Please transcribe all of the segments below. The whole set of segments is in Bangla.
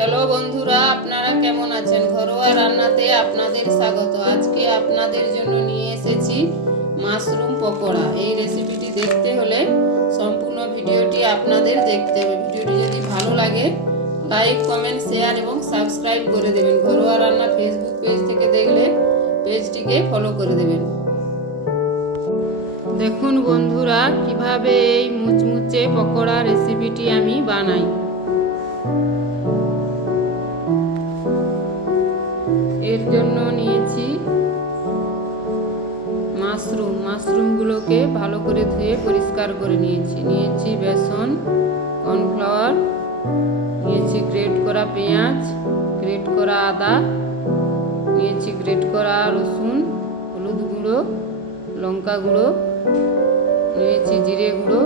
হ্যালো বন্ধুরা, আপনারা কেমন আছেন? ঘরোয়া রান্নাতে আপনাদের স্বাগত। আজকে আপনাদের জন্য নিয়ে এসেছি মাশরুম পকোড়া। এই রেসিপিটি দেখতে হলে সম্পূর্ণ ভিডিওটি আপনাদের দেখতে হবে। ভিডিওটি যদি ভালো লাগে লাইক, কমেন্ট, শেয়ার এবং সাবস্ক্রাইব করে দেবেন। ঘরোয়া রান্না ফেসবুক পেজ থেকে দেখলে পেজটিকে ফলো করে দেবেন। দেখুন বন্ধুরা, কিভাবে এই মুচমুচে পকোড়া রেসিপিটি আমি বানাই। এর জন্য নিয়েছি মাশরুমগুলোকে ভালো করে ধুয়ে পরিষ্কার করে নিয়েছি বেসন, কর্নফ্লাওয়ার, নিয়েছি গ্রেট করা পেঁয়াজ, গ্রেট করা আদা, নিয়েছি গ্রেট করা রসুন, হলুদ গুঁড়ো, লঙ্কা গুঁড়ো, নিয়েছি জিরে গুঁড়ো,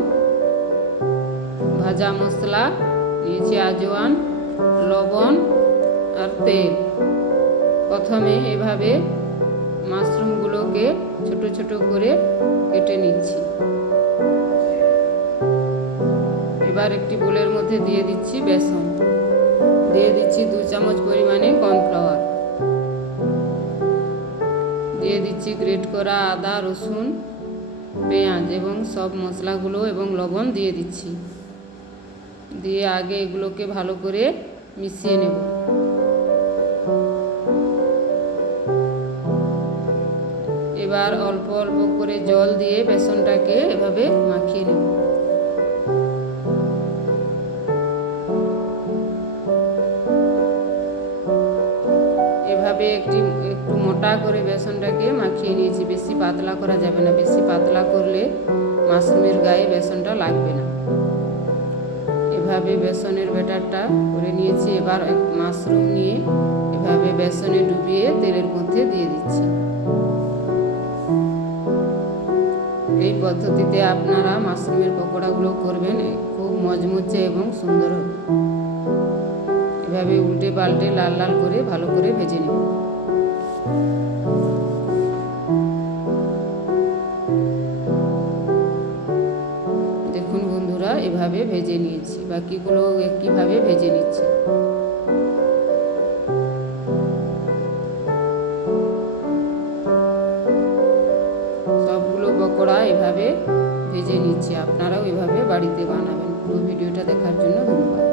ভাজা মশলা, নিয়েছি আজওয়ান, লবণ আর তেল। প্রথমে এভাবে মাশরুমগুলোকে ছোট ছোট করে কেটে নিচ্ছি। এবার একটি বোলের মধ্যে দিয়ে দিচ্ছি বেসন, দিয়ে দিচ্ছি 2 চামচ পরিমাণে কর্নফ্লাওয়ার, দিয়ে দিচ্ছি গ্রেট করা আদা, রসুন, পেঁয়াজ এবং সব মশলাগুলো এবং লবণ দিয়ে দিচ্ছি। দিয়ে আগে এগুলোকে ভালো করে মিশিয়ে নেব। এবার অল্প অল্প করে জল দিয়ে বেসনটাকে এভাবে মাখিয়ে নেব। এভাবে একটু মোটা করে বেসনটাকে মাখিয়ে নিয়েছি। বেশি পাতলা করা যাবে না, বেশি পাতলা করলে মাশরুমের গায়ে বেসনটা লাগবে না। এভাবে বেসনের ব্যাটারটা করে নিয়েছি। এবার মাশরুম নিয়ে এভাবে বেসনে ডুবিয়ে তেলের মধ্যে দিয়ে দিচ্ছি। এই পদ্ধতিতে আপনারা মাশরুমের পকোড়াগুলো করবেন, খুব মজমুচে এবং সুন্দর হবে। এভাবে উল্টে পাল্টে লাল লাল করে ভালো করে ভেজে নেব। দেখুন বন্ধুরা, এভাবে ভেজে নিয়েছি। বাকিগুলো একইভাবে ভেজে নিচ্ছি। সবগুলো পকোড়া এভাবে ভেজে নিচ্ছি। আপনারাও এভাবে বাড়িতে বানাবেন। পুরো ভিডিওটা দেখার জন্য ধন্যবাদ।